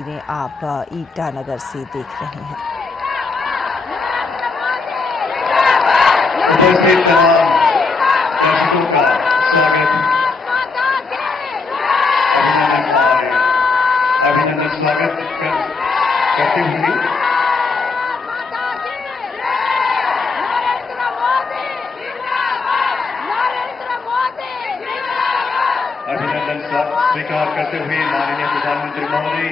आप ईटानगर से देख रहे हैं। उपस्थित तमाम दर्शकों का स्वागत, अभिनंदन स्वागत करते हुए अभिनंदन स्वीकार करते हुए माननीय प्रधानमंत्री महोदय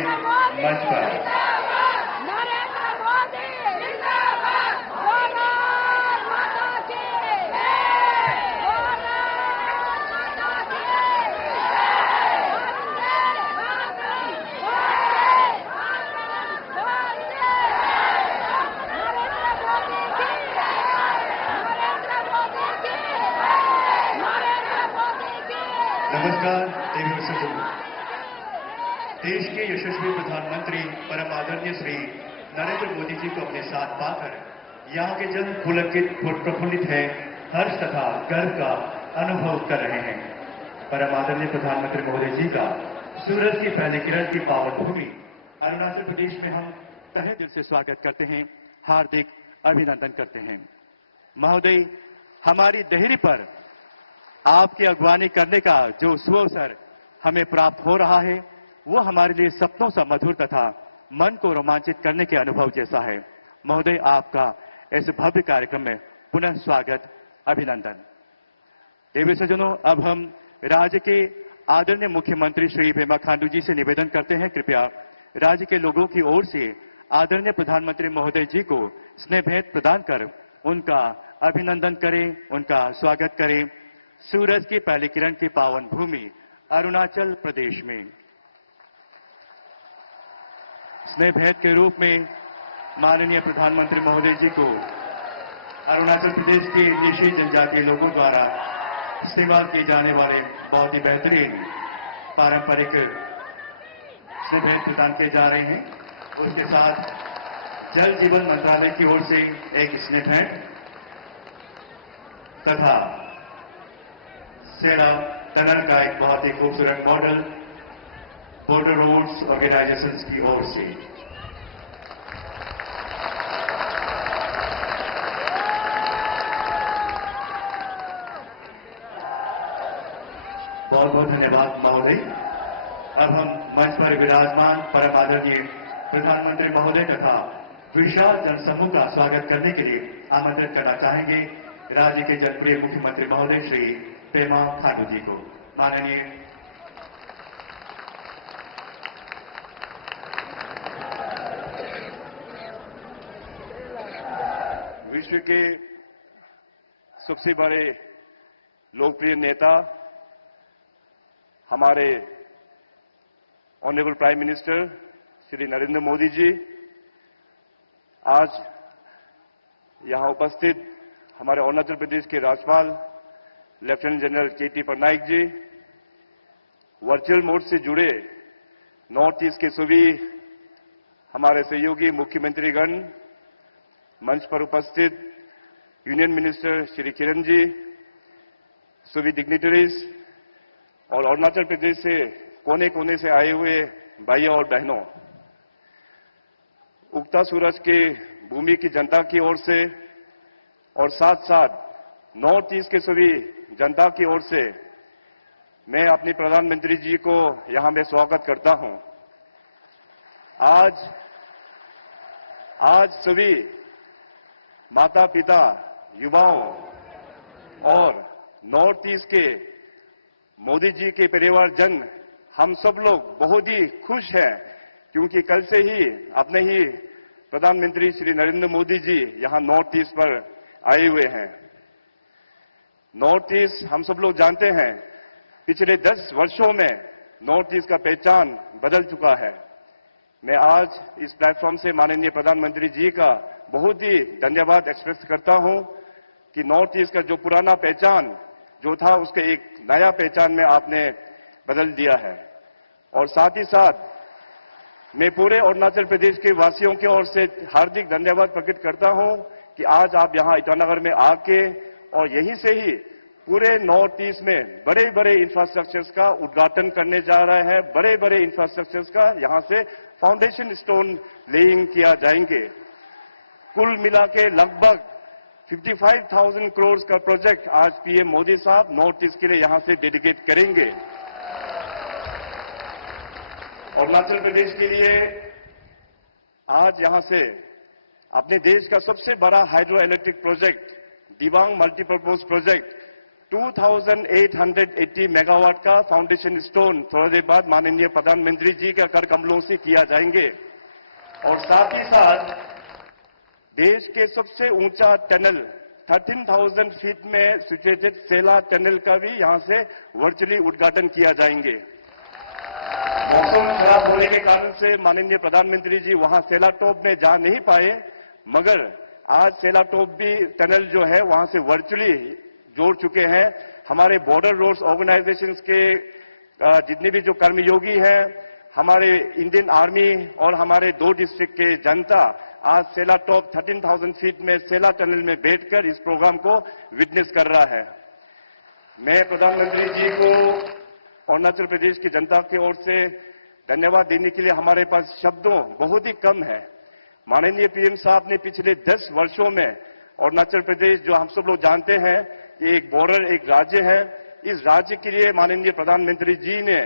मंच पर। नमस्कार टीवी दर्शकों, देश के यशस्वी प्रधानमंत्री परम आदरणीय श्री नरेंद्र मोदी जी को अपने साथ पाकर यहाँ के जन पुलकित प्रफुल्लित है, हर्ष तथा गर्व का अनुभव कर रहे हैं। परम आदरणीय प्रधानमंत्री महोदय जी का सूरज की पहली किरण की पावन भूमि अरुणाचल प्रदेश में हम तहे दिल से स्वागत करते हैं, हार्दिक अभिनंदन करते हैं। महोदय, हमारी देहरी पर आपकी अगवानी करने का जो सुअवसर हमें प्राप्त हो रहा है, वो हमारे लिए सपनों सा मधुर तथा मन को रोमांचित करने के अनुभव जैसा है। महोदय, आपका इस भव्य कार्यक्रम में पुनः स्वागत, अभिनंदन। देवी सज्जनों, अब हम राज्य के आदरणीय मुख्यमंत्री श्री पेमा खांडू जी से निवेदन करते हैं, कृपया राज्य के लोगों की ओर से आदरणीय प्रधानमंत्री महोदय जी को स्नेह भेंट प्रदान कर उनका अभिनंदन करें, उनका स्वागत करें सूरज की पहली किरण की पावन भूमि अरुणाचल प्रदेश में। स्नेह भेंट के रूप में माननीय प्रधानमंत्री महोदय जी को अरुणाचल प्रदेश के निषिद्ध जनजातीय लोगों द्वारा इस्तेमाल किए जाने वाले बहुत ही बेहतरीन पारंपरिक स्नेह भेंट प्रदान किए जा रहे हैं। उसके साथ जल जीवन मंत्रालय की ओर से एक स्नेह भेंट तथा सेना टनल का एक बहुत ही खूबसूरत मॉडल बॉर्डर रोड्स ऑर्गेनाइजेशंस की ओर से। बहुत बहुत धन्यवाद महोदय। अब हम मंच पर विराजमान परम आदरणीय प्रधानमंत्री महोदय तथा विशाल जनसमूह का स्वागत करने के लिए आमंत्रित करना चाहेंगे राज्य के जनप्रिय मुख्यमंत्री महोदय श्री पेमा खांडू जी को। माननीय विश्व के सबसे बड़े लोकप्रिय नेता हमारे honourable prime minister Shri Narendra Modi ji, आज यहां उपस्थित हमारे अरुणाचल प्रदेश के राज्यपाल lieutenant general KT. Patnaik ji, virtual mode से जुड़े नॉर्थ ईस्ट के सभी हमारे सहयोगी मुख्यमंत्रीगण, मंच पर उपस्थित यूनियन मिनिस्टर श्री किरण जी, सभी डिग्निटरीज और अरुणाचल प्रदेश से कोने कोने से आए हुए भाइयों और बहनों, उगता सूरज के भूमि की जनता की ओर से और साथ साथ नॉर्थ ईस्ट के सभी जनता की ओर से मैं अपनी प्रधानमंत्री जी को यहां में स्वागत करता हूं। आज सभी माता पिता, युवाओं और नॉर्थ ईस्ट के मोदी जी के परिवारजन, हम सब लोग बहुत ही खुश हैं, क्योंकि कल से ही अपने ही प्रधानमंत्री श्री नरेंद्र मोदी जी यहां नॉर्थ ईस्ट पर आए हुए हैं। नॉर्थ ईस्ट हम सब लोग जानते हैं, पिछले 10 वर्षों में नॉर्थ ईस्ट का पहचान बदल चुका है। मैं आज इस प्लेटफॉर्म से माननीय प्रधानमंत्री जी का बहुत ही धन्यवाद एक्सप्रेस करता हूं कि नॉर्थ ईस्ट का जो पुराना पहचान जो था, उसके एक नया पहचान में आपने बदल दिया है। और साथ ही साथ मैं पूरे अरुणाचल प्रदेश के वासियों की ओर से हार्दिक धन्यवाद प्रकट करता हूं कि आज आप यहां ईटानगर में आके और यहीं से ही पूरे नॉर्थ ईस्ट में बड़े बड़े इंफ्रास्ट्रक्चर्स का उद्घाटन करने जा रहे हैं, बड़े बड़े इंफ्रास्ट्रक्चर्स का यहां से फाउंडेशन स्टोन लेइंग किया जाएंगे। कुल मिला के लगभग 55,000 करोड़ का प्रोजेक्ट आज पीएम मोदी साहब नॉर्थ ईस्ट के लिए यहां से डेडिकेट करेंगे। अरुणाचल प्रदेश के लिए आज यहां से अपने देश का सबसे बड़ा hydro electric project Dibang multipurpose project 2,880 megawatt का फाउंडेशन स्टोन थोड़ी देर बाद माननीय प्रधानमंत्री जी के कर कमलों से किया जाएंगे। और साथ ही साथ देश के सबसे ऊंचा टनल 13,000 फीट में सिचुएटेड सेला टनल का भी यहां से वर्चुअली उद्घाटन किया जाएंगे। मौसम खराब होने के कारण से माननीय प्रधानमंत्री जी वहां सेला टॉप में जा नहीं पाए, मगर आज सेला टॉप भी टनल जो है वहां से वर्चुअली जोड़ चुके हैं। हमारे बॉर्डर रोड्स ऑर्गेनाइजेशंस के जितने भी जो कर्मयोगी हैं, हमारे इंडियन आर्मी और हमारे 2 डिस्ट्रिक्ट के जनता आज सेला टॉप 13,000 फीट में सेला टनल में बैठकर इस प्रोग्राम को विटनेस कर रहा है। मैं प्रधानमंत्री जी को अरुणाचल प्रदेश की जनता की ओर से धन्यवाद देने के लिए हमारे पास शब्दों बहुत ही कम है। माननीय पीएम साहब ने पिछले 10 वर्षों में अरुणाचल प्रदेश, जो हम सब लोग जानते हैं, ये एक बॉर्डर एक राज्य है, इस राज्य के लिए माननीय प्रधानमंत्री जी ने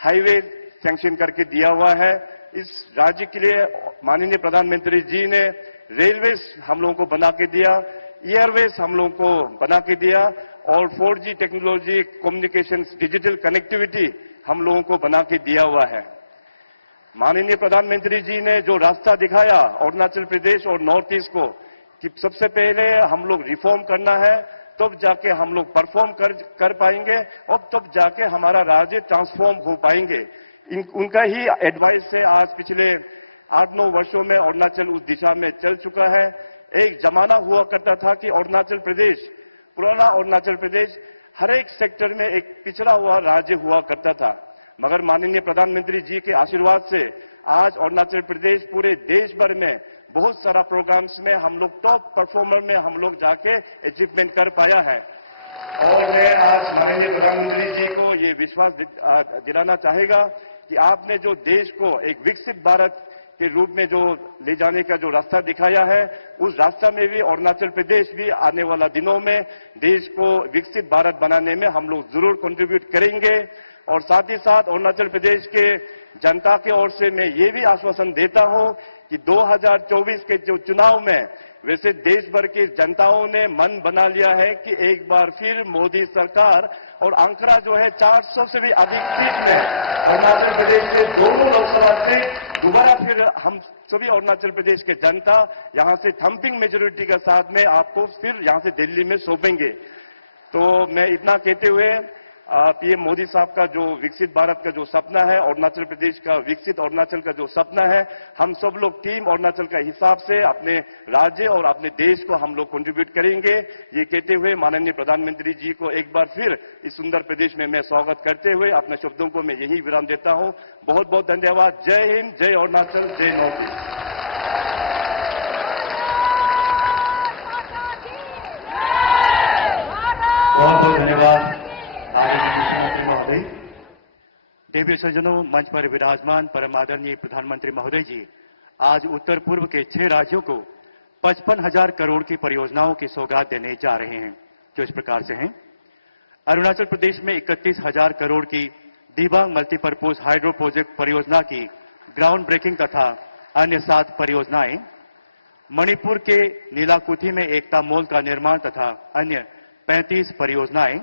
हाईवे सैंक्शन करके दिया हुआ है। इस राज्य के लिए माननीय प्रधानमंत्री जी ने रेलवेज हम लोगों को बना के दिया, एयरवेज हम लोगों को बना के दिया और 4G technology, communication, digital connectivity हम लोगों को बना के दिया हुआ है। माननीय प्रधानमंत्री जी ने जो रास्ता दिखाया अरुणाचल प्रदेश और नॉर्थ ईस्ट को कि सबसे पहले हम लोग रिफॉर्म करना है, तब जाके हम लोग परफॉर्म कर पाएंगे और तब जाके हमारा राज्य ट्रांसफॉर्म हो पाएंगे। उनका ही एडवाइस से आज पिछले 8-9 वर्षों में अरुणाचल उस दिशा में चल चुका है। एक जमाना हुआ करता था कि अरुणाचल प्रदेश, पुराना अरुणाचल प्रदेश हर एक सेक्टर में एक पिछड़ा हुआ राज्य हुआ करता था, मगर माननीय प्रधानमंत्री जी के आशीर्वाद से आज अरुणाचल प्रदेश पूरे देश भर में बहुत सारा प्रोग्राम्स में हम लोग टॉप परफॉर्मर में हम लोग जाके अचीवमेंट कर पाया है। और मैं आज माननीय प्रधानमंत्री जी को ये विश्वास दिलाना चाहेगा कि आपने जो देश को एक विकसित भारत के रूप में जो ले जाने का जो रास्ता दिखाया है, उस रास्ता में भी अरुणाचल प्रदेश भी आने वाला दिनों में देश को विकसित भारत बनाने में हम लोग जरूर कंट्रीब्यूट करेंगे। और साथ ही साथ अरुणाचल प्रदेश के जनता की ओर से मैं ये भी आश्वासन देता हूं कि 2024 के जो चुनाव में वैसे देश भर की जनताओं ने मन बना लिया है कि एक बार फिर मोदी सरकार, और आंकड़ा जो है 400 से भी अधिक सीट में अरुणाचल प्रदेश के दोनों लोकसभा सीट दोबारा फिर हम सभी अरुणाचल प्रदेश के जनता यहां से थम्पिंग मेजोरिटी के साथ में आपको फिर यहां से दिल्ली में सौंपेंगे। तो मैं इतना कहते हुए पीएम मोदी साहब का जो विकसित भारत का जो सपना है, अरुणाचल प्रदेश का विकसित अरुणाचल का जो सपना है, हम सब लोग टीम अरुणाचल का हिसाब से अपने राज्य और अपने देश को हम लोग कंट्रीब्यूट करेंगे। ये कहते हुए माननीय प्रधानमंत्री जी को एक बार फिर इस सुंदर प्रदेश में मैं स्वागत करते हुए अपने शब्दों को मैं यही विराम देता हूं। बहुत बहुत धन्यवाद। जय हिंद, जय अरुणाचल, जय नॉर्थ ईस्ट। बहुत बहुत धन्यवाद महोदय। देवी सज्जनों, मंच पर विराजमान परम आदरणीय प्रधानमंत्री महोदय जी आज उत्तर पूर्व के 6 राज्यों को 55,000 करोड़ की परियोजनाओं की सौगात देने जा रहे हैं, जो इस प्रकार से हैं। अरुणाचल प्रदेश में 31,000 करोड़ की दिबांग मल्टीपर्पज हाइड्रो प्रोजेक्ट परियोजना की ग्राउंड ब्रेकिंग तथा अन्य 7 परियोजनाएं। मणिपुर के नीलाकुथी में एकता मॉल का निर्माण तथा अन्य 35 परियोजनाएं।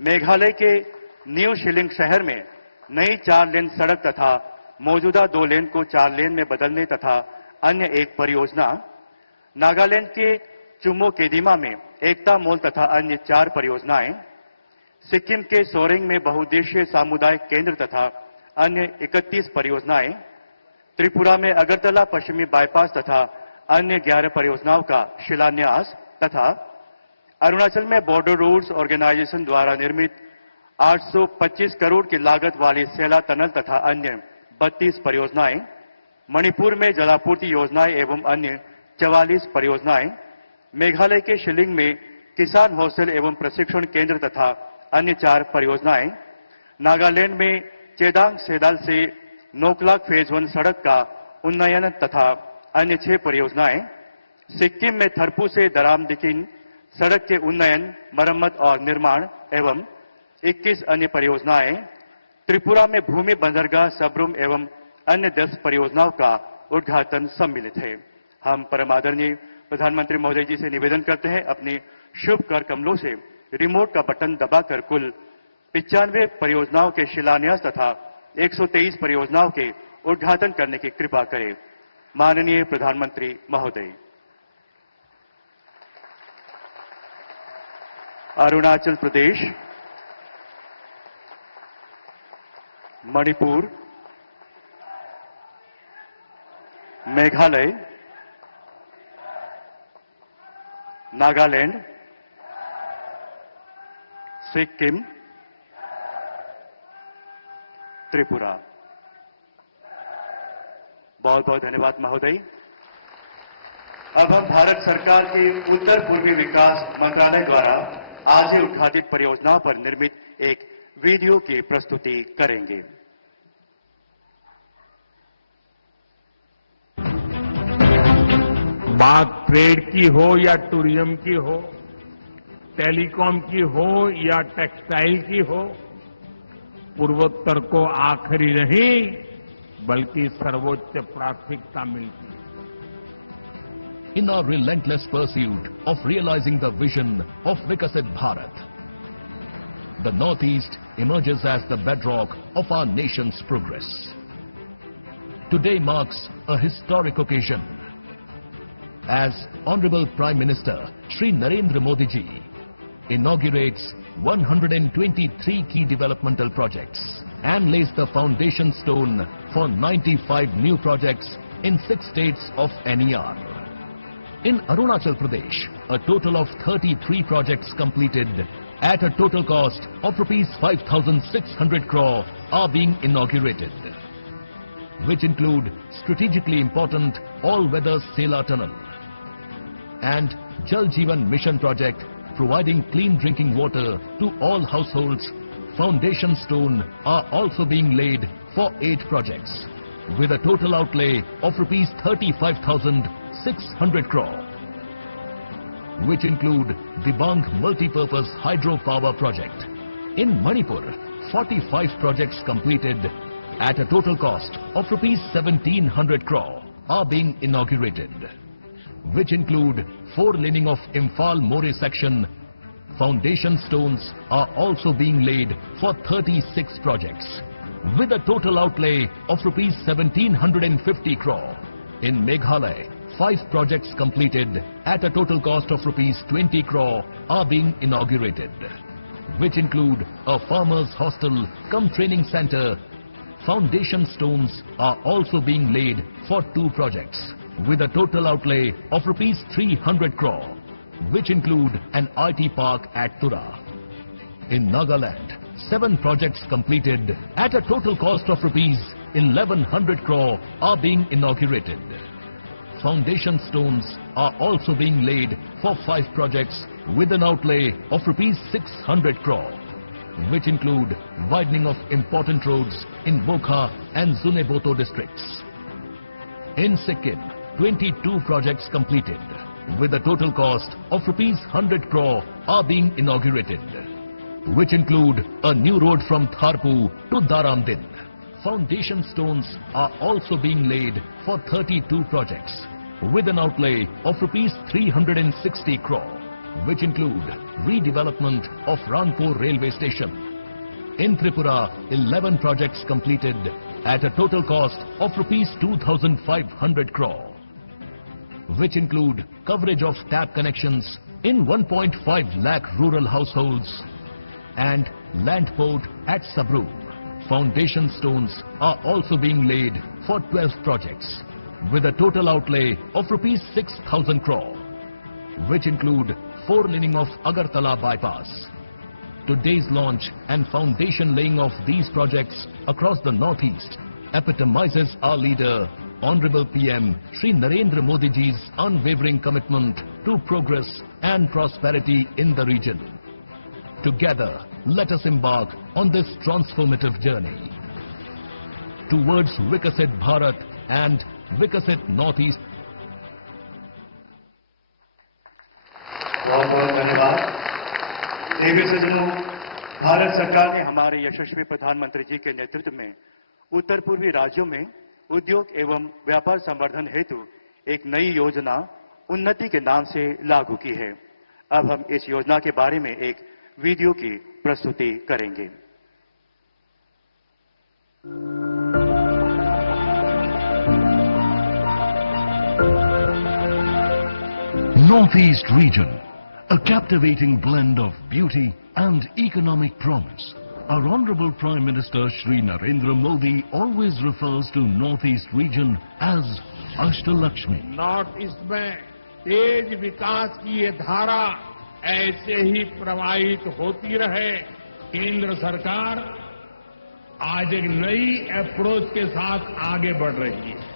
मेघालय के न्यू शिलिंग शहर में नई 4 लेन सड़क तथा मौजूदा 2 लेन को 4 लेन में बदलने तथा अन्य 1 परियोजना। नागालैंड के चुमो केदिमा में एकता मॉल तथा अन्य 4 परियोजनाएं। सिक्किम के सोरेंग में बहुउद्देशीय सामुदायिक केंद्र तथा अन्य 31 परियोजनाएं। त्रिपुरा में अगरतला पश्चिमी बाईपास तथा अन्य 11 परियोजनाओं का शिलान्यास तथा अरुणाचल में बॉर्डर रोड्स ऑर्गेनाइजेशन द्वारा निर्मित 825 करोड़ की लागत वाली सेला टनल तथा अन्य 32 परियोजनाएं। मणिपुर में जलापूर्ति योजनाएं एवं अन्य 44 परियोजनाएं। मेघालय के शिलिंग में किसान हॉस्टल एवं प्रशिक्षण केंद्र तथा अन्य 4 परियोजनाएं। नागालैंड में चेदांग सेदाल से नोकलाक फेज 1 सड़क का उन्नयन तथा अन्य 6 परियोजनाएं, सिक्किम में थरपू से दरामदिकिन सड़क के उन्नयन, मरम्मत और निर्माण एवं 21 अन्य परियोजनाएं, त्रिपुरा में भूमि बंदरगाह, सबरूम एवं अन्य 10 परियोजनाओं का उद्घाटन सम्मिलित है। हम परम आदरणीय प्रधानमंत्री महोदय जी से निवेदन करते हैं अपनी शुभ कर कमलों से रिमोट का बटन दबाकर कुल 95 परियोजनाओं के शिलान्यास तथा 123 परियोजनाओं के उद्घाटन करने की कृपा करें। माननीय प्रधानमंत्री महोदय। अरुणाचल प्रदेश, मणिपुर, मेघालय, नागालैंड, सिक्किम, त्रिपुरा। बहुत बहुत धन्यवाद महोदय। अब हम भारत सरकार के उत्तर पूर्वी विकास मंत्रालय द्वारा आज ही उद्घाटित परियोजनाओं पर निर्मित एक वीडियो की प्रस्तुति करेंगे। बात ट्रेड की हो या टूरिज्म की हो, टेलीकॉम की हो या टेक्सटाइल की हो, पूर्वोत्तर को आखिरी नहीं बल्कि सर्वोच्च प्राथमिकता मिलती है। In our relentless pursuit of realizing the vision of Vikasit Bharat, the Northeast emerges as the bedrock of our nation's progress. Today marks a historic occasion as Honorable Prime Minister Shri Narendra Modi ji inaugurates 123 key developmental projects and lays the foundation stone for 95 new projects in 6 states of NER. In Arunachal Pradesh, a total of 33 projects completed at a total cost of rupees 5,600 crore are being inaugurated, which include strategically important all-weather Sela Tunnel and Jal Jeevan Mission project providing clean drinking water to all households. Foundation stone are also being laid for 8 projects with a total outlay of rupees 35,600 crore, which include Dibang Multipurpose Hydropower Project. In Manipur, 45 projects completed at a total cost of rupees 1,700 crore are being inaugurated, which include 4-laning of Imphal More section. Foundation stones are also being laid for 36 projects with a total outlay of rupees 1,750 crore. In Meghalaya, 5 projects completed at a total cost of rupees 20 crore are being inaugurated, which include a farmers hostel cum training center. Foundation stones are also being laid for 2 projects with a total outlay of rupees 300 crore, which include an IT park at Tura. In Nagaland, 7 projects completed at a total cost of rupees 1,100 crore are being inaugurated. Foundation stones are also being laid for 5 projects with an outlay of rupees 600 crore, which include widening of important roads in Bokha and Zuneboto districts. In Sikkim, 22 projects completed with a total cost of rupees 100 crore are being inaugurated, which include a new road from Tharpu to Daramdin. Foundation stones are also being laid for 32 projects with an outlay of rupees 360 crore, which include redevelopment of Ranpur railway station. In Tripura, 11 projects completed at a total cost of rupees 2,500 crore, which include coverage of tap connections in 1.5 lakh rural households and land port at Sabru. Foundation stones are also being laid for 12 projects with a total outlay of rupees 6,000 crore, which include 4-laning of Agartala bypass. Today's launch and foundation laying of these projects across the Northeast epitomizes our leader, Honorable PM Shri Narendra Modi ji's unwavering commitment to progress and prosperity in the region. Together, let us embark on this transformative journey. towards Vikasit Bharat and Vikasit Northeast. बहुत बहुत धन्यवाद। देवी सज्जनों, भारत सरकार ने हमारे यशस्वी प्रधानमंत्री जी के नेतृत्व में उत्तर पूर्वी राज्यों में उद्योग एवं व्यापार संवर्धन हेतु एक नई योजना उन्नति के नाम से लागू की है। अब हम इस योजना के बारे में एक वीडियो की प्रस्तुति करेंगे। Northeast region, a captivating blend of beauty and economic promise. Our Honorable Prime Minister Shri Narendra Modi always refers to Northeast region as Ashtalakshmi. North east में तेज विकास की ये धारा ऐसे ही प्रवाहित होती रहे। केंद्र सरकार आज एक नई अप्रोच के साथ आगे बढ़ रही है।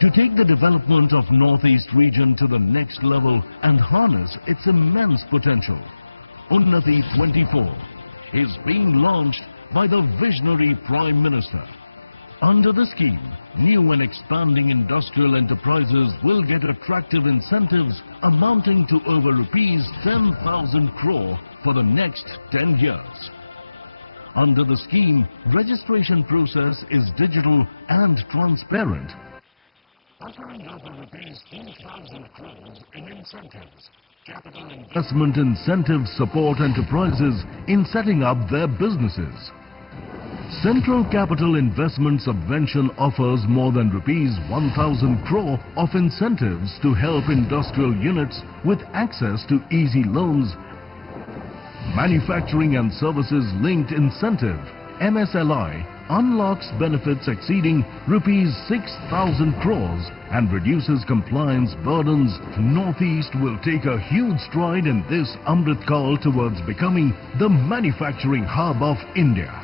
To take the development of Northeast region to the next level and harness its immense potential, Unnati 24 is being launched by the visionary Prime Minister. Under the scheme, new and expanding industrial enterprises will get attractive incentives amounting to over rupees 10,000 crore for the next 10 years. Under the scheme, registration process is digital and transparent, offering over rupees 4,000 crores in incentives. Capital investment incentives support enterprises in setting up their businesses. Central Capital Investment Subvention offers more than rupees 1,000 crore of incentives to help industrial units with access to easy loans. Manufacturing and Services Linked Incentive (MSLI) unlocks benefits exceeding rupees 6,000 crores and reduces compliance burdens. Northeast will take a huge stride in this Amrit Kaal towards becoming the manufacturing hub of India.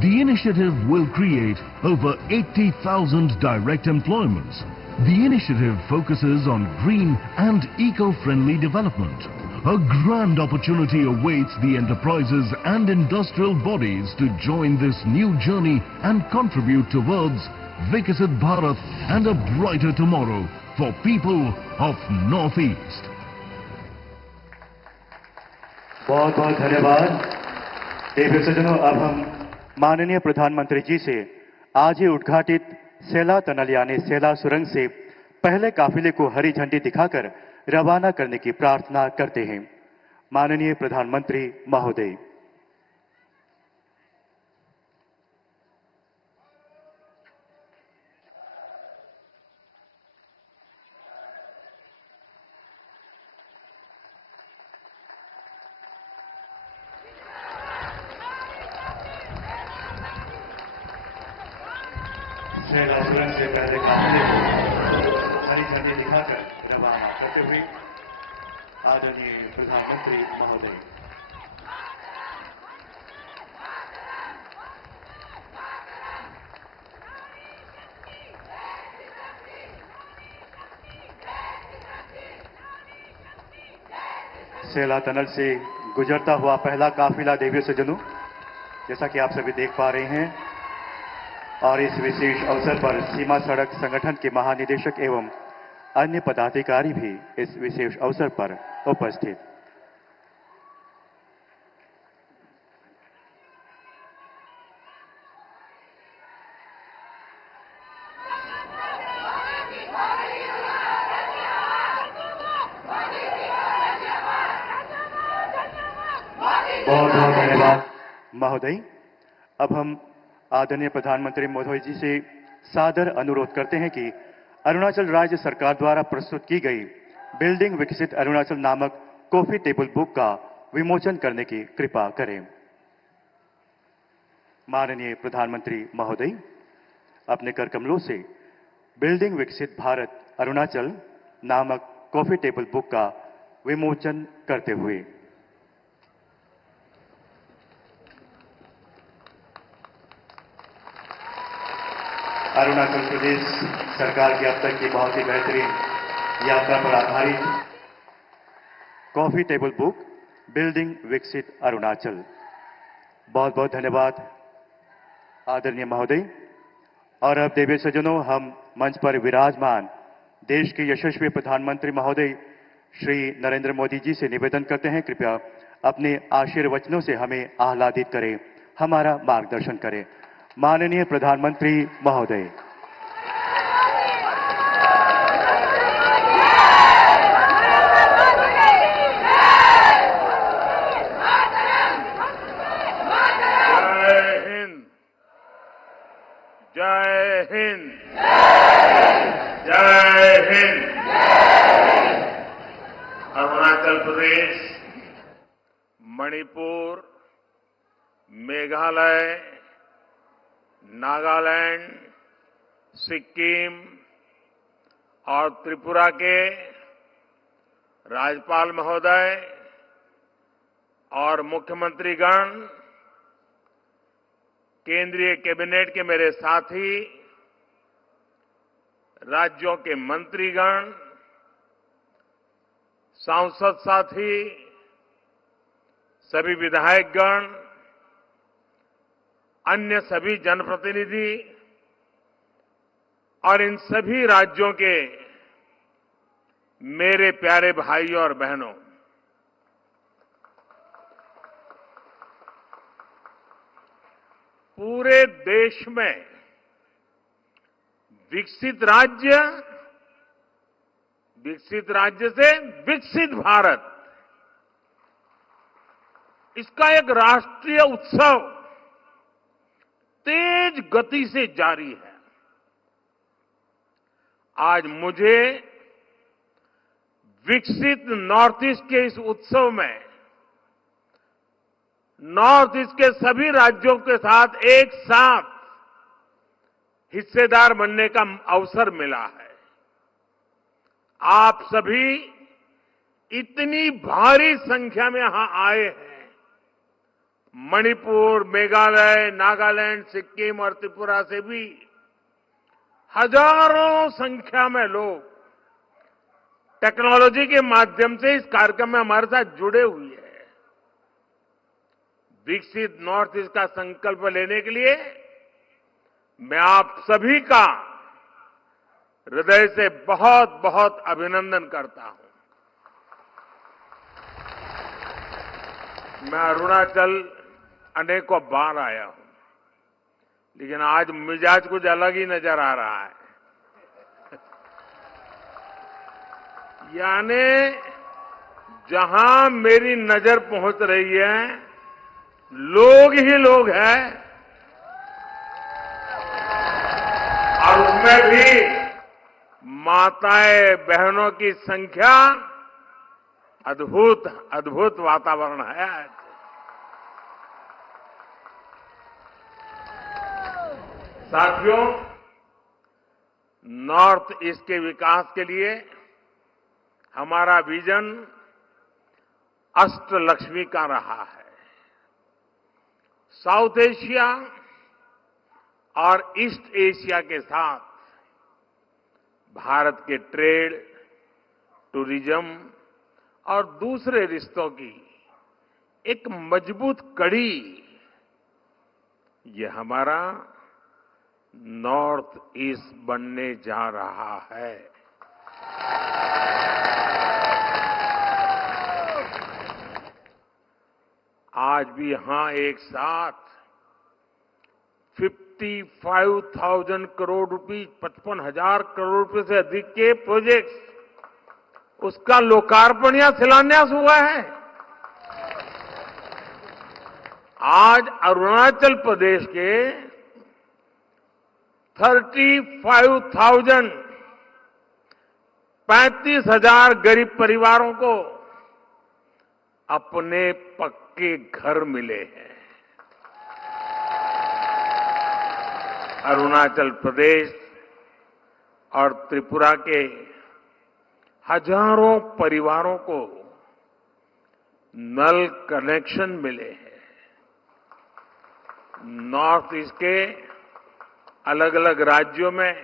The initiative will create over 80,000 direct employments. The initiative focuses on green and eco-friendly development. A grand opportunity awaits the enterprises and industrial bodies to join this new journey and contribute towards Vikasit Bharat and a brighter tomorrow for people of Northeast. बहुत बहुत धन्यवाद। देवी सज्जनों, अब हम माननीय प्रधानमंत्री जी से आज ही उद्घाटित सेला टनल यानी सेला सुरंग से पहले काफिले को हरी झंडी दिखाकर रवाना करने की प्रार्थना करते हैं। माननीय प्रधानमंत्री महोदय। सेला सुरंग से पहले काफिले को हरी झंडी दिखाकर रवाना करते हुए आदरणीय प्रधानमंत्री महोदय। सेला टनल से गुजरता हुआ पहला काफिला देवी सज्जनों, जैसा कि आप सभी देख पा रहे हैं, और इस विशेष अवसर पर सीमा सड़क संगठन के महानिदेशक एवं अन्य पदाधिकारी भी इस विशेष अवसर पर उपस्थित। बहुत बहुत धन्यवाद महोदय। अब हम आदरणीय प्रधानमंत्री महोदय जी से सादर अनुरोध करते हैं कि अरुणाचल राज्य सरकार द्वारा प्रस्तुत की गई बिल्डिंग विकसित अरुणाचल नामक कॉफी टेबल बुक का विमोचन करने की कृपा करें। माननीय प्रधानमंत्री महोदय, अपने कर कमलों से बिल्डिंग विकसित भारत अरुणाचल नामक कॉफी टेबल बुक का विमोचन करते हुए अरुणाचल प्रदेश सरकार की अब तक की बहुत ही बेहतरीन यात्रा पर आधारित कॉफी टेबल बुक बिल्डिंग विकसित अरुणाचल। बहुत बहुत धन्यवाद आदरणीय महोदय और अब देवी सज्जनों, हम मंच पर विराजमान देश के यशस्वी प्रधानमंत्री महोदय श्री नरेंद्र मोदी जी से निवेदन करते हैं, कृपया अपने आशीर्वचनों से हमें आह्लादित करें, हमारा मार्गदर्शन करें। माननीय प्रधानमंत्री महोदय। जय हिंद, जय हिंद। अरुणाचल प्रदेश, मणिपुर, मेघालय, नागालैंड, सिक्किम और त्रिपुरा के राज्यपाल महोदय और मुख्यमंत्रीगण, केंद्रीय कैबिनेट के मेरे साथी, राज्यों के मंत्रीगण, सांसद साथी, सभी विधायकगण, अन्य सभी जनप्रतिनिधि और इन सभी राज्यों के मेरे प्यारे भाइयों और बहनों, पूरे देश में विकसित राज्य से विकसित भारत, इसका एक राष्ट्रीय उत्सव तेज गति से जारी है। आज मुझे विकसित नॉर्थ ईस्ट के इस उत्सव में नॉर्थ ईस्ट के सभी राज्यों के साथ एक साथ हिस्सेदार बनने का अवसर मिला है। आप सभी इतनी भारी संख्या में यहां आए हैं। मणिपुर, मेघालय, नागालैंड, सिक्किम और त्रिपुरा से भी हजारों संख्या में लोग टेक्नोलॉजी के माध्यम से इस कार्यक्रम में हमारे साथ जुड़े हुए हैं। विकसित नॉर्थ ईस्ट का संकल्प लेने के लिए मैं आप सभी का हृदय से बहुत बहुत अभिनंदन करता हूं। मैं अरुणाचल अनेकों बार आया हूं, लेकिन आज मिजाज कुछ अलग ही नजर आ रहा है। यानी जहां मेरी नजर पहुंच रही है, लोग ही लोग हैं, और उसमें भी माताएं बहनों की संख्या अद्भुत अद्भुत वातावरण है आज। साथियों, नॉर्थ ईस्ट के विकास के लिए हमारा विजन अष्टलक्ष्मी का रहा है। साउथ एशिया और ईस्ट एशिया के साथ भारत के ट्रेड, टूरिज्म और दूसरे रिश्तों की एक मजबूत कड़ी, ये हमारा नॉर्थ ईस्ट बनने जा रहा है। आज भी यहां एक साथ 55,000 करोड़ रुपए, 55,000 करोड़ रुपए से अधिक के प्रोजेक्ट्स, उसका लोकार्पण या शिलान्यास हुआ है। आज अरुणाचल प्रदेश के 35,000 गरीब परिवारों को अपने पक्के घर मिले हैं। अरुणाचल प्रदेश और त्रिपुरा के हजारों परिवारों को नल कनेक्शन मिले हैं। नॉर्थ ईस्ट के अलग अलग राज्यों में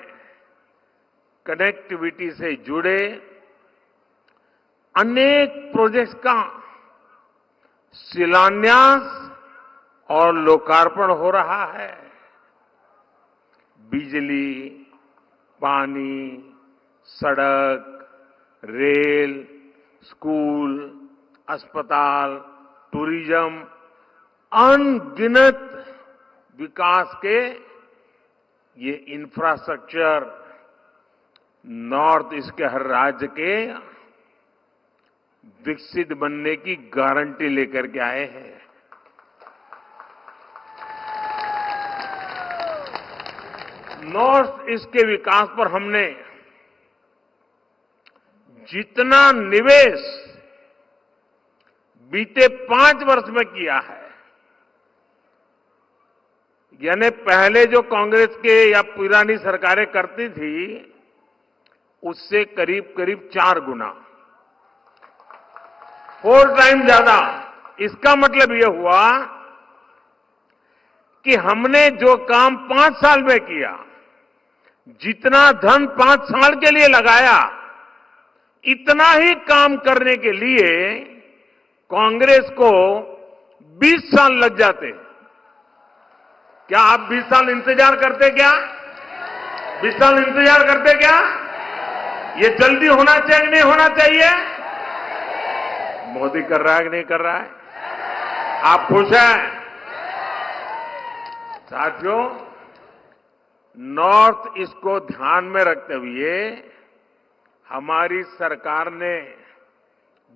कनेक्टिविटी से जुड़े अनेक प्रोजेक्ट्स का शिलान्यास और लोकार्पण हो रहा है। बिजली, पानी, सड़क, रेल, स्कूल, अस्पताल, टूरिज्म, अनगिनत विकास के ये इंफ्रास्ट्रक्चर नॉर्थ ईस्ट के हर राज्य के विकसित बनने की गारंटी लेकर के आए हैं। नॉर्थ ईस्ट के विकास पर हमने जितना निवेश बीते 5 वर्ष में किया है, यानी पहले जो कांग्रेस के या पुरानी सरकारें करती थी उससे करीब करीब 4 गुना, 4 टाइम ज्यादा। इसका मतलब यह हुआ कि हमने जो काम 5 साल में किया, जितना धन 5 साल के लिए लगाया, इतना ही काम करने के लिए कांग्रेस को 20 साल लग जाते। क्या आप 20 साल इंतजार करते क्या? 20 साल इंतजार करते क्या? ये जल्दी होना चाहिए कि नहीं होना चाहिए? मोदी कर रहा है कि नहीं कर रहा है? आप खुश हैं? साथियों, नॉर्थ ईस्ट को ध्यान में रखते हुए हमारी सरकार ने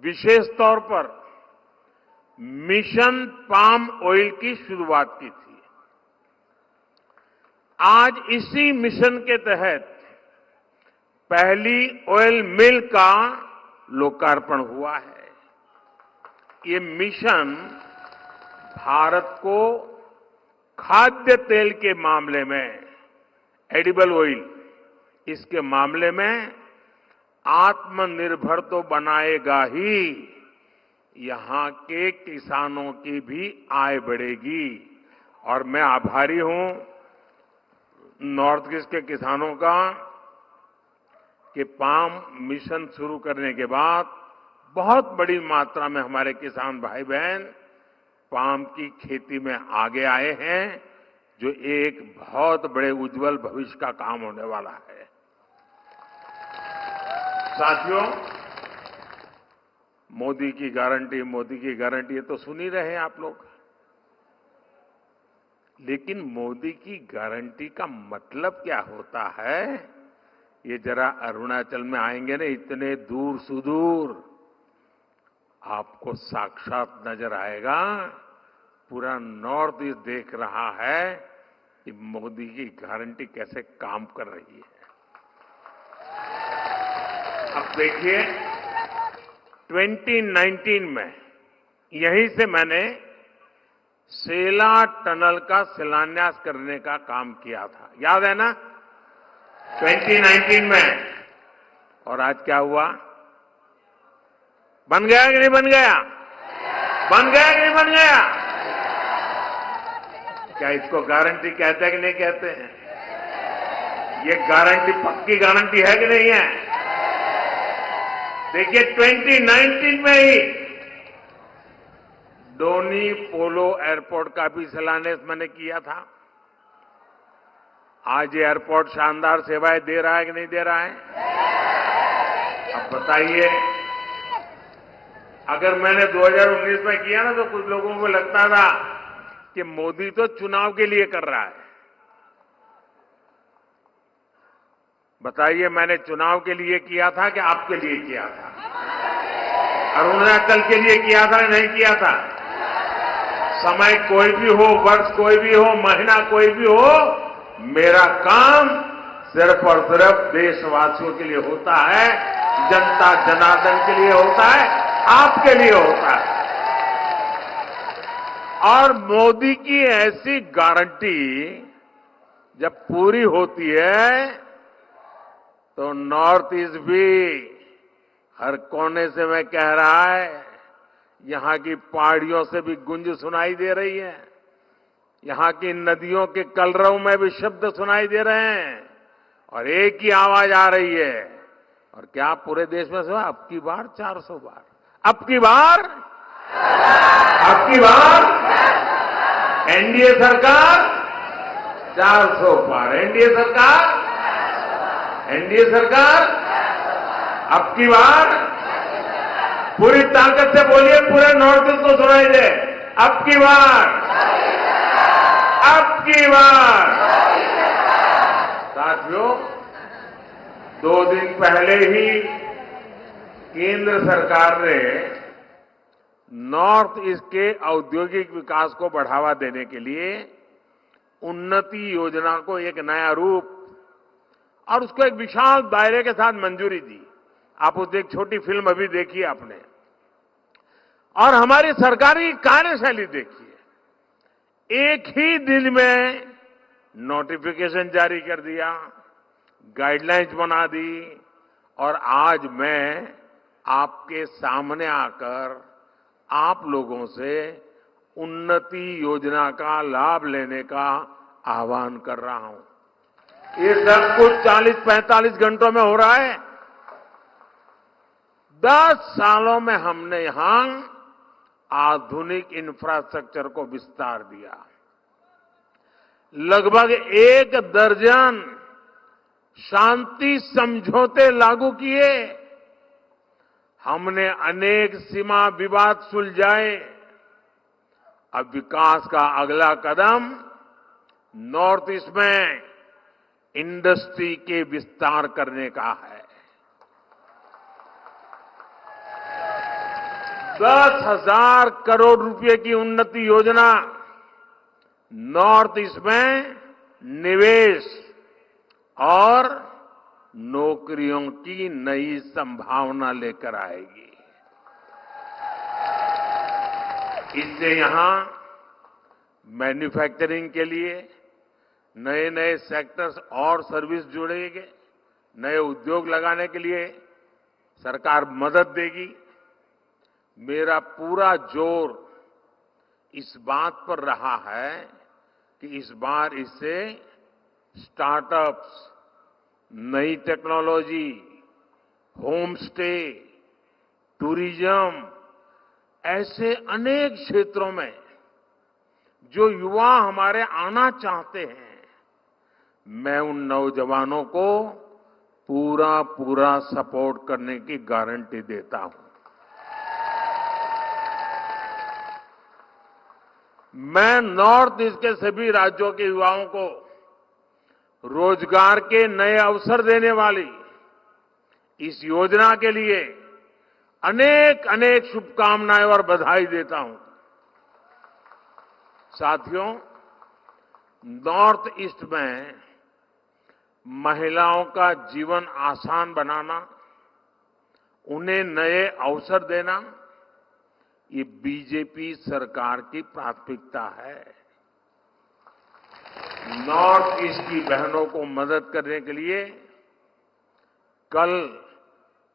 विशेष तौर पर मिशन पाम ऑयल की शुरुआत की थी। आज इसी मिशन के तहत पहली ऑयल मिल का लोकार्पण हुआ है। ये मिशन भारत को खाद्य तेल के मामले में, एडिबल ऑयल, इसके मामले में आत्मनिर्भर तो बनाएगा ही, यहां के किसानों की भी आय बढ़ेगी। और मैं आभारी हूं नॉर्थ ईस्ट के किसानों का कि पाम मिशन शुरू करने के बाद बहुत बड़ी मात्रा में हमारे किसान भाई बहन पाम की खेती में आगे आए हैं, जो एक बहुत बड़े उज्जवल भविष्य का काम होने वाला है। साथियों, मोदी की गारंटी, मोदी की गारंटी, ये तो सुन ही रहे हैं आप लोग। लेकिन मोदी की गारंटी का मतलब क्या होता है, ये जरा अरुणाचल में आएंगे ना, इतने दूर सुदूर आपको साक्षात नजर आएगा। पूरा नॉर्थ ईस्ट देख रहा है कि मोदी की गारंटी कैसे काम कर रही है। अब देखिए, 2019 में यहीं से मैंने सेला टनल का शिलान्यास करने का काम किया था, याद है ना? 2019 में। और आज क्या हुआ? बन गया कि नहीं बन गया? बन गया कि नहीं बन गया? क्या इसको गारंटी कहते हैं कि नहीं कहते हैं? ये गारंटी पक्की गारंटी है कि नहीं है? देखिए, 2019 में ही डोनी पोलो एयरपोर्ट का भी शिलान्यास मैंने किया था। आज ये एयरपोर्ट शानदार सेवाएं दे रहा है कि नहीं दे रहा है? अब बताइए, अगर मैंने 2019 में किया ना, तो कुछ लोगों को लगता था कि मोदी तो चुनाव के लिए कर रहा है। बताइए, मैंने चुनाव के लिए किया था कि आपके लिए किया था? अरुणाचल के लिए किया था, नहीं किया था? समय कोई भी हो, वर्ष कोई भी हो, महीना कोई भी हो, मेरा काम सिर्फ और सिर्फ देशवासियों के लिए होता है, जनता जनार्दन के लिए होता है, आपके लिए होता है। और मोदी की ऐसी गारंटी जब पूरी होती है तो नॉर्थ ईस्ट भी हर कोने से मैं कह रहा है, यहां की पहाड़ियों से भी गूंज सुनाई दे रही है, यहां की नदियों के कलरव में भी शब्द सुनाई दे रहे हैं, और एक ही आवाज आ रही है। और क्या पूरे देश में सुना? अब की बार 400 बार, अब की बार, अब की बार एनडीए सरकार 400 पार। एनडीए सरकार अब की बार पूरी ताकत से बोलिए, पूरे नॉर्थ ईस्ट को सुनाई दे। अब की बार साथियों, 2 दिन पहले ही केंद्र सरकार ने नॉर्थ ईस्ट के औद्योगिक विकास को बढ़ावा देने के लिए उन्नति योजना को एक नया रूप और उसको एक विशाल दायरे के साथ मंजूरी दी। आप उसकी एक छोटी फिल्म अभी देखी आपने, और हमारी सरकारी कार्यशैली देखिए। एक ही दिन में नोटिफिकेशन जारी कर दिया, गाइडलाइंस बना दी, और आज मैं आपके सामने आकर आप लोगों से उन्नति योजना का लाभ लेने का आह्वान कर रहा हूं। ये सब कुछ 40-45 घंटों में हो रहा है। 10 सालों में हमने यहां आधुनिक इंफ्रास्ट्रक्चर को विस्तार दिया, लगभग 1 दर्जन शांति समझौते लागू किए, हमने अनेक सीमा विवाद सुलझाए। अब विकास का अगला कदम नॉर्थ ईस्ट में इंडस्ट्री के विस्तार करने का है। 10,000 करोड़ रुपए की उन्नति योजना नॉर्थ ईस्ट में निवेश और नौकरियों की नई संभावना लेकर आएगी। इससे यहां मैन्युफैक्चरिंग के लिए नए नए सेक्टर्स और सर्विस जुड़ेंगे, नए उद्योग लगाने के लिए सरकार मदद देगी। मेरा पूरा जोर इस बात पर रहा है कि इस बार इससे स्टार्टअप्स, नई टेक्नोलॉजी, होम स्टे, टूरिज्म, ऐसे अनेक क्षेत्रों में जो युवा हमारे आना चाहते हैं, मैं उन नौजवानों को पूरा सपोर्ट करने की गारंटी देता हूं। मैं नॉर्थ ईस्ट के सभी राज्यों के युवाओं को रोजगार के नए अवसर देने वाली इस योजना के लिए अनेक अनेक शुभकामनाएं और बधाई देता हूं। साथियों, नॉर्थ ईस्ट में महिलाओं का जीवन आसान बनाना, उन्हें नए अवसर देना, ये बीजेपी सरकार की प्राथमिकता है। नॉर्थ ईस्ट की बहनों को मदद करने के लिए कल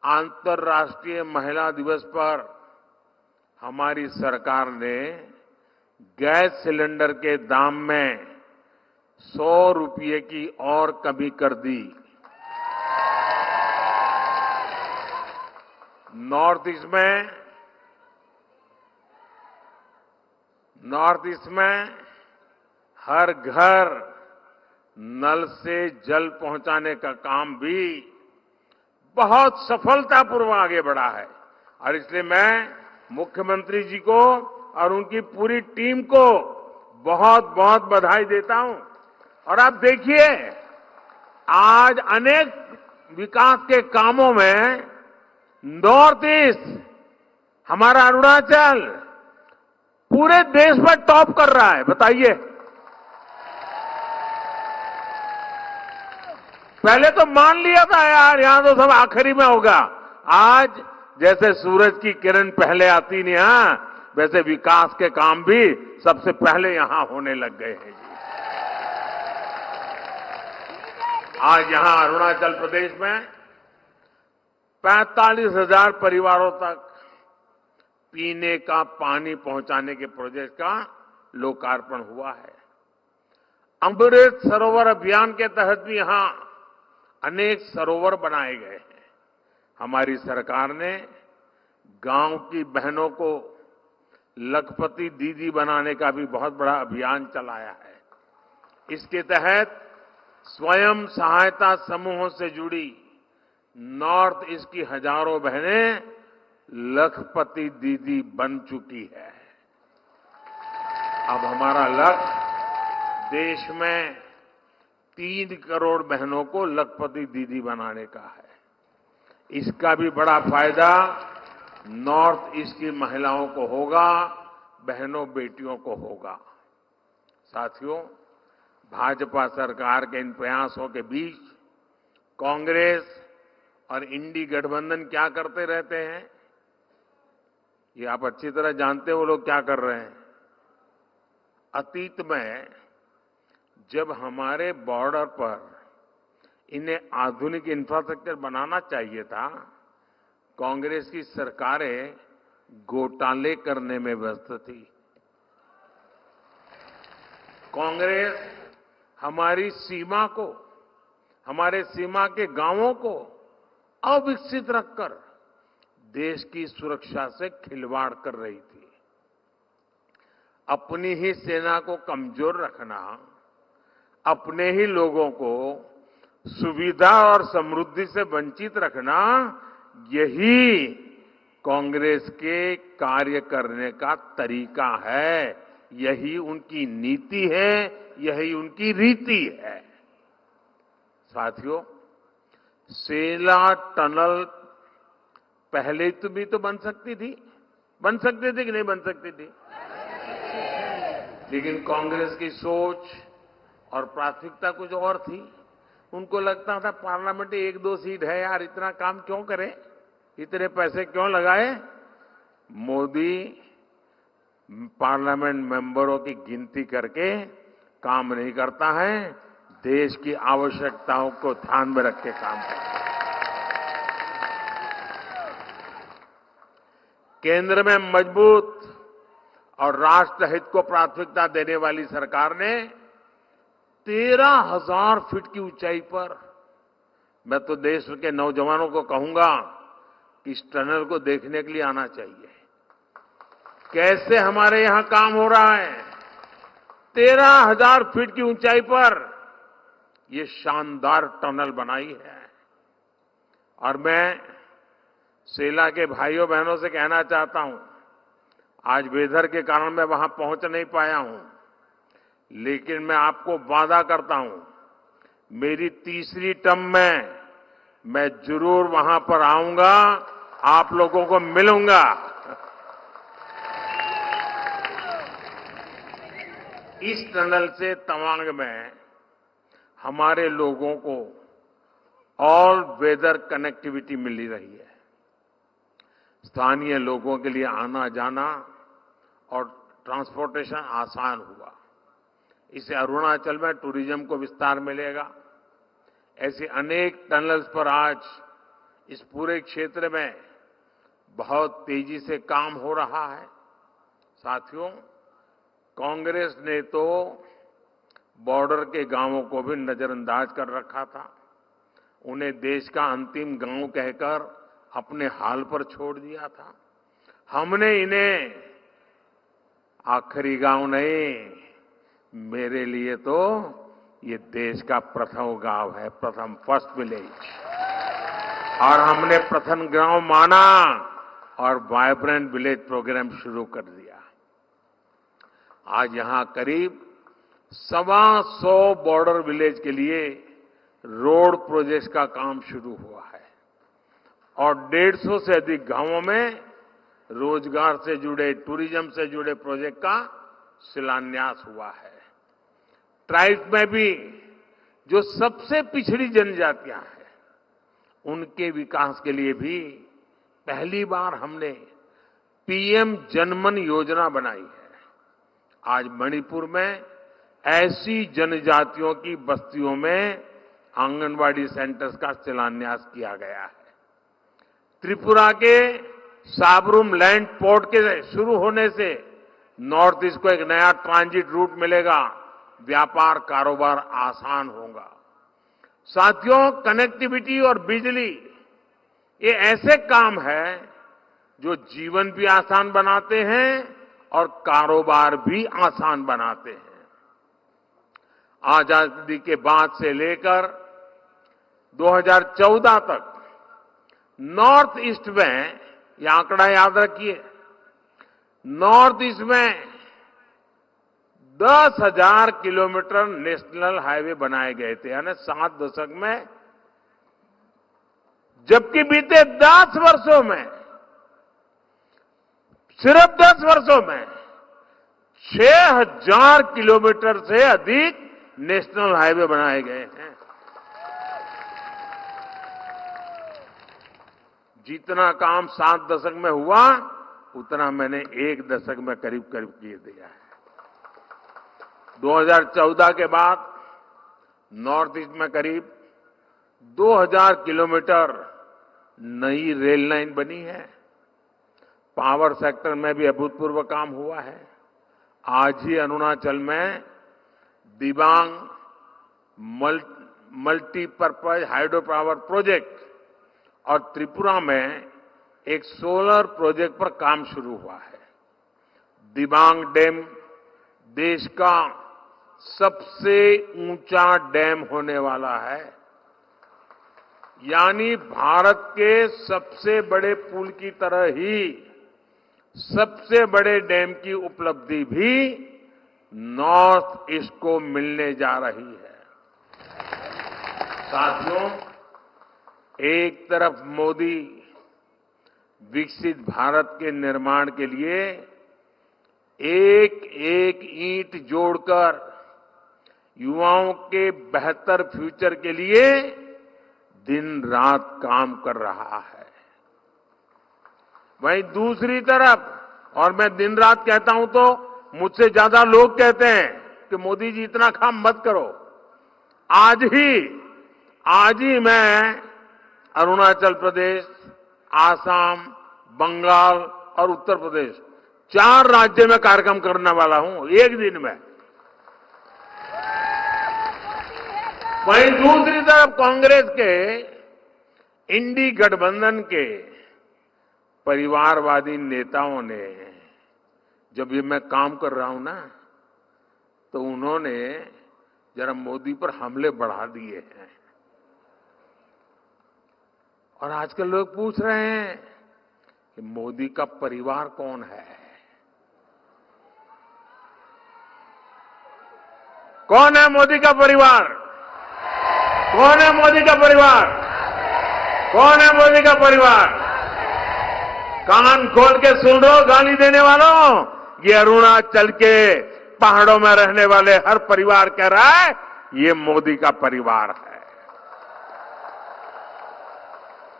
अंतर्राष्ट्रीय महिला दिवस पर हमारी सरकार ने गैस सिलेंडर के दाम में 100 रुपये की और कमी कर दी। नॉर्थ ईस्ट में हर घर नल से जल पहुंचाने का काम भी बहुत सफलतापूर्वक आगे बढ़ा है, और इसलिए मैं मुख्यमंत्री जी को और उनकी पूरी टीम को बहुत बहुत बधाई देता हूं। और आप देखिए, आज अनेक विकास के कामों में नॉर्थ ईस्ट, हमारा अरुणाचल पूरे देश में टॉप कर रहा है। बताइए, पहले तो मान लिया था यार यहां तो सब आखिरी में होगा। आज जैसे सूरज की किरण पहले आती नहीं, वैसे विकास के काम भी सबसे पहले यहां होने लग गए हैं जी। आज यहां अरुणाचल प्रदेश में 45,000 परिवारों तक पीने का पानी पहुंचाने के प्रोजेक्ट का लोकार्पण हुआ है। अमृत सरोवर अभियान के तहत भी यहां अनेक सरोवर बनाए गए हैं। हमारी सरकार ने गांव की बहनों को लखपति दीदी बनाने का भी बहुत बड़ा अभियान चलाया है। इसके तहत स्वयं सहायता समूहों से जुड़ी नॉर्थ ईस्ट की हजारों बहनें लखपति दीदी बन चुकी है। अब हमारा लक्ष्य देश में 3 करोड़ बहनों को लखपति दीदी बनाने का है। इसका भी बड़ा फायदा नॉर्थ ईस्ट की महिलाओं को होगा, बहनों बेटियों को होगा। साथियों, भाजपा सरकार के इन प्रयासों के बीच कांग्रेस और इंडी गठबंधन क्या करते रहते हैं, ये आप अच्छी तरह जानते हो वो लोग क्या कर रहे हैं। अतीत में जब हमारे बॉर्डर पर इन्हें आधुनिक इंफ्रास्ट्रक्चर बनाना चाहिए था, कांग्रेस की सरकारें घोटाले करने में व्यस्त थी। कांग्रेस हमारी सीमा को, हमारे सीमा के गांवों को अविकसित रखकर देश की सुरक्षा से खिलवाड़ कर रही थी। अपनी ही सेना को कमजोर रखना, अपने ही लोगों को सुविधा और समृद्धि से वंचित रखना, यही कांग्रेस के कार्य करने का तरीका है, यही उनकी नीति है, यही उनकी रीति है। साथियों, सेला टनल पहले भी तो बन सकती थी कि नहीं बन सकती थी? लेकिन कांग्रेस की सोच और प्राथमिकता कुछ और थी। उनको लगता था पार्लियामेंट 1-2 सीट है यार, इतना काम क्यों करें, इतने पैसे क्यों लगाए। मोदी पार्लियामेंट मेंबरों की गिनती करके काम नहीं करता है, देश की आवश्यकताओं को ध्यान में रख के काम करता है। केंद्र में मजबूत और राष्ट्रहित को प्राथमिकता देने वाली सरकार ने 13,000 फीट की ऊंचाई पर, मैं तो देश के नौजवानों को कहूंगा कि इस टनल को देखने के लिए आना चाहिए। कैसे हमारे यहां काम हो रहा है। 13,000 फीट की ऊंचाई पर ये शानदार टनल बनाई है। और मैं सेला के भाइयों बहनों से कहना चाहता हूं, आज वेदर के कारण मैं वहां पहुंच नहीं पाया हूं, लेकिन मैं आपको वादा करता हूं, मेरी तीसरी टर्म में मैं जरूर वहां पर आऊंगा, आप लोगों को मिलूंगा। इस टनल से तवांग में हमारे लोगों को ऑल वेदर कनेक्टिविटी मिल रही है। स्थानीय लोगों के लिए आना जाना और ट्रांसपोर्टेशन आसान हुआ। इससे अरुणाचल में टूरिज्म को विस्तार मिलेगा। ऐसे अनेक टनल्स पर आज इस पूरे क्षेत्र में बहुत तेजी से काम हो रहा है। साथियों, कांग्रेस ने तो बॉर्डर के गांवों को भी नजरअंदाज कर रखा था। उन्हें देश का अंतिम गांव कहकर अपने हाल पर छोड़ दिया था। हमने इन्हें आखिरी गांव नहीं, मेरे लिए तो ये देश का प्रथम गांव है, प्रथम फर्स्ट विलेज, और हमने प्रथम गांव माना और वाइब्रेंट विलेज प्रोग्राम शुरू कर दिया। आज यहां करीब 125 बॉर्डर विलेज के लिए रोड प्रोजेक्ट का काम शुरू हुआ है और 150 से अधिक गांवों में रोजगार से जुड़े, टूरिज्म से जुड़े प्रोजेक्ट का शिलान्यास हुआ है। ट्राइब्स में भी जो सबसे पिछड़ी जनजातियां हैं, उनके विकास के लिए भी पहली बार हमने पीएम जनमन योजना बनाई है। आज मणिपुर में ऐसी जनजातियों की बस्तियों में आंगनवाड़ी सेंटर्स का शिलान्यास किया गया है। त्रिपुरा के साबरूम लैंड पोर्ट के शुरू होने से नॉर्थ ईस्ट को एक नया ट्रांजिट रूट मिलेगा, व्यापार कारोबार आसान होगा। साथियों, कनेक्टिविटी और बिजली ये ऐसे काम है जो जीवन भी आसान बनाते हैं और कारोबार भी आसान बनाते हैं। आजादी के बाद से लेकर 2014 तक नॉर्थ ईस्ट में, ये आंकड़ा याद रखिए, नॉर्थ ईस्ट में 10,000 किलोमीटर नेशनल हाईवे बनाए गए थे, यानी 7 दशक में। जबकि बीते 10 वर्षों में, सिर्फ 10 वर्षों में 6,000 किलोमीटर से अधिक नेशनल हाईवे बनाए गए हैं। जितना काम 7 दशक में हुआ, उतना मैंने 1 दशक में करीब करीब किए दिया है। 2014 के बाद नॉर्थ ईस्ट में करीब 2,000 किलोमीटर नई रेल लाइन बनी है। पावर सेक्टर में भी अभूतपूर्व काम हुआ है। आज ही अरुणाचल में Dibang multipurpose hydro power project और त्रिपुरा में एक सोलर प्रोजेक्ट पर काम शुरू हुआ है। दिबांग डैम देश का सबसे ऊंचा डैम होने वाला है, यानी भारत के सबसे बड़े पुल की तरह ही सबसे बड़े डैम की उपलब्धि भी नॉर्थ ईस्ट को मिलने जा रही है। साथियों, एक तरफ मोदी विकसित भारत के निर्माण के लिए एक एक ईंट जोड़कर युवाओं के बेहतर फ्यूचर के लिए दिन रात काम कर रहा है, वहीं दूसरी तरफ, और मैं दिन रात कहता हूं तो मुझसे ज्यादा लोग कहते हैं कि मोदी जी इतना काम मत करो। आज ही मैं अरुणाचल प्रदेश, आसाम, बंगाल और उत्तर प्रदेश 4 राज्य में कार्यक्रम करने वाला हूं एक दिन में। वहीं दूसरी तरफ कांग्रेस के इंडी गठबंधन के परिवारवादी नेताओं ने, जब ये मैं काम कर रहा हूं ना, तो उन्होंने जरा मोदी पर हमले बढ़ा दिए हैं। और आजकल लोग पूछ रहे हैं कि मोदी का परिवार कौन है? कौन है मोदी का परिवार? कौन है मोदी का परिवार? कौन है मोदी का परिवार? कान खोल के सुन लो गाली देने वालों, ये अरुणाचल के पहाड़ों में रहने वाले हर परिवार कह रहा है ये मोदी का परिवार है।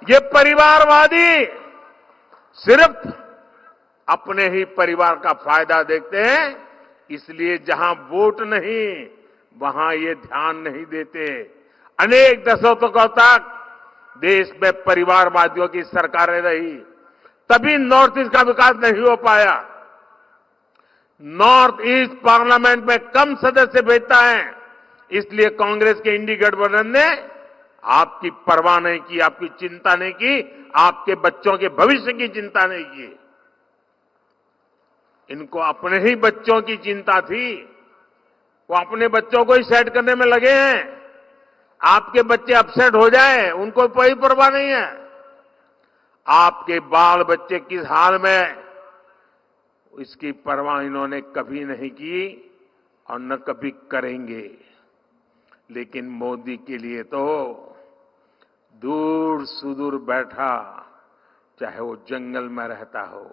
ये परिवारवादी सिर्फ अपने ही परिवार का फायदा देखते हैं, इसलिए जहां वोट नहीं वहां ये ध्यान नहीं देते। अनेक दशकों तक देश में परिवारवादियों की सरकारें रही, तभी नॉर्थ ईस्ट का विकास नहीं हो पाया। नॉर्थ ईस्ट पार्लियामेंट में कम सदस्य भेजता है, इसलिए कांग्रेस के इंडी गठबंधन ने आपकी परवाह नहीं की, आपकी चिंता नहीं की, आपके बच्चों के भविष्य की चिंता नहीं की। इनको अपने ही बच्चों की चिंता थी, वो अपने बच्चों को ही सेट करने में लगे हैं। आपके बच्चे अपसेट हो जाए उनको कोई परवाह नहीं है। आपके बाल बच्चे किस हाल में, इसकी परवाह इन्होंने कभी नहीं की और न कभी करेंगे। लेकिन मोदी के लिए तो दूर सुदूर बैठा, चाहे वो जंगल में रहता हो,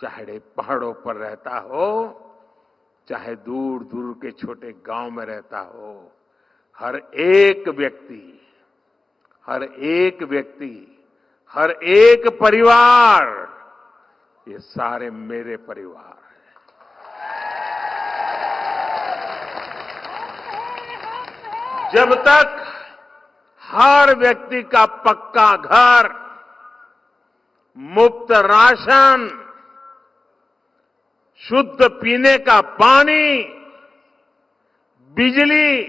चाहे पहाड़ों पर रहता हो, चाहे दूर दूर के छोटे गांव में रहता हो, हर एक व्यक्ति, हर एक परिवार, ये सारे मेरे परिवार हैं। जब तक हर व्यक्ति का पक्का घर, मुफ्त राशन, शुद्ध पीने का पानी, बिजली,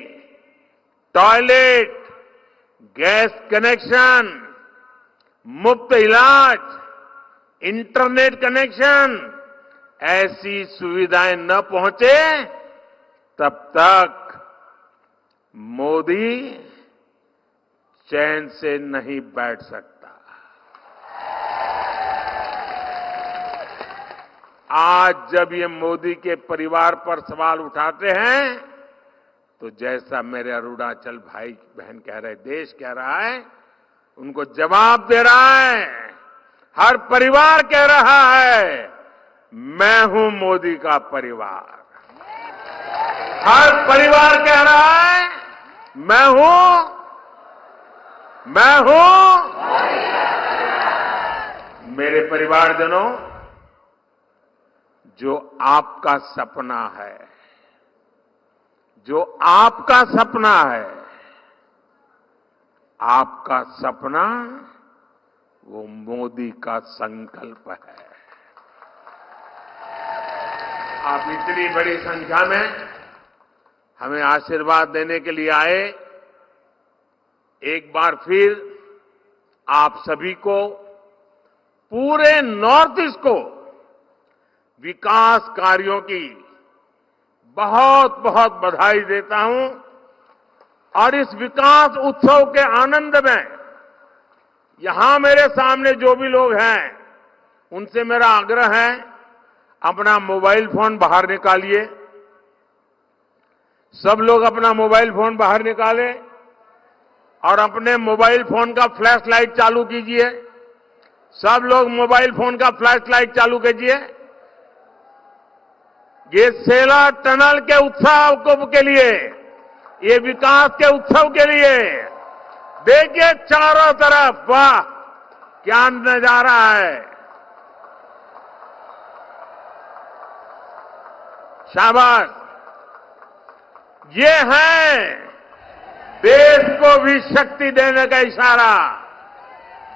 टॉयलेट, गैस कनेक्शन, मुफ्त इलाज, इंटरनेट कनेक्शन, ऐसी सुविधाएं न पहुंचे, तब तक मोदी चैन से नहीं बैठ सकता। आज जब ये मोदी के परिवार पर सवाल उठाते हैं तो जैसा मेरे अरुणाचल भाई बहन कह रहे, देश कह रहा है, उनको जवाब दे रहा है। हर परिवार कह रहा है मैं हूं मोदी का परिवार। हर परिवार कह रहा है मैं हूं मेरे परिवारजनों, जो आपका सपना है, जो आपका सपना है, आपका सपना वो मोदी का संकल्प है। आप इतनी बड़ी संख्या में हमें आशीर्वाद देने के लिए आए। एक बार फिर आप सभी को, पूरे नॉर्थ ईस्ट को विकास कार्यों की बहुत बहुत बधाई देता हूं। और इस विकास उत्सव के आनंद में यहां मेरे सामने जो भी लोग हैं, उनसे मेरा आग्रह है, अपना मोबाइल फोन बाहर निकालिए। सब लोग अपना मोबाइल फोन बाहर निकालें और अपने मोबाइल फोन का फ्लैश लाइट चालू कीजिए। सब लोग मोबाइल फोन का फ्लैश लाइट चालू कीजिए। ये सेला टनल के उत्सव के लिए, ये विकास के उत्सव के लिए देखिए चारों तरफ, वाह क्या नजारा है। शाबाश। ये है देश को भी शक्ति देने का इशारा,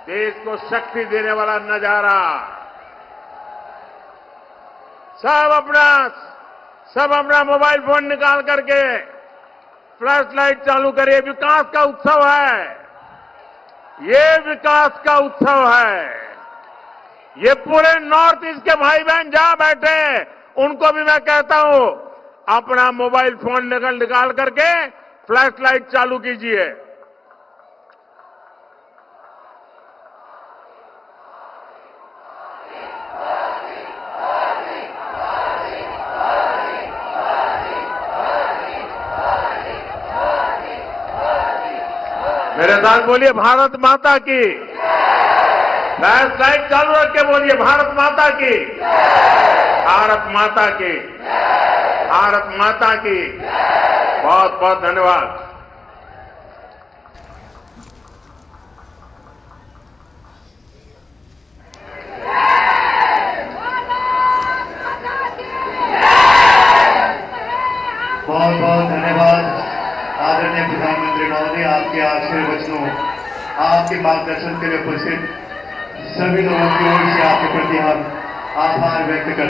देश को शक्ति देने वाला नजारा। सब अपना मोबाइल फोन निकाल करके फ्लैश लाइट चालू करिए। विकास का उत्सव है, ये विकास का उत्सव है। ये पूरे नॉर्थ ईस्ट के भाई बहन जहां बैठे हैं, उनको भी मैं कहता हूं, अपना मोबाइल फोन निकाल करके फ्लैश लाइट चालू कीजिए। मेरे साथ बोलिए भारत माता की। फ्लैश लाइट चालू रख के बोलिए भारत माता की, भारत माता की, भारत माता की। बहुत बहुत धन्यवाद। बहुत बहुत धन्यवाद आदरणीय प्रधानमंत्री महोदय, आपके आशीर्वचनों, आपके मार्गदर्शन के लिए उपस्थित सभी लोगों की ओर से आपके प्रति हम आभार व्यक्त करते हैं।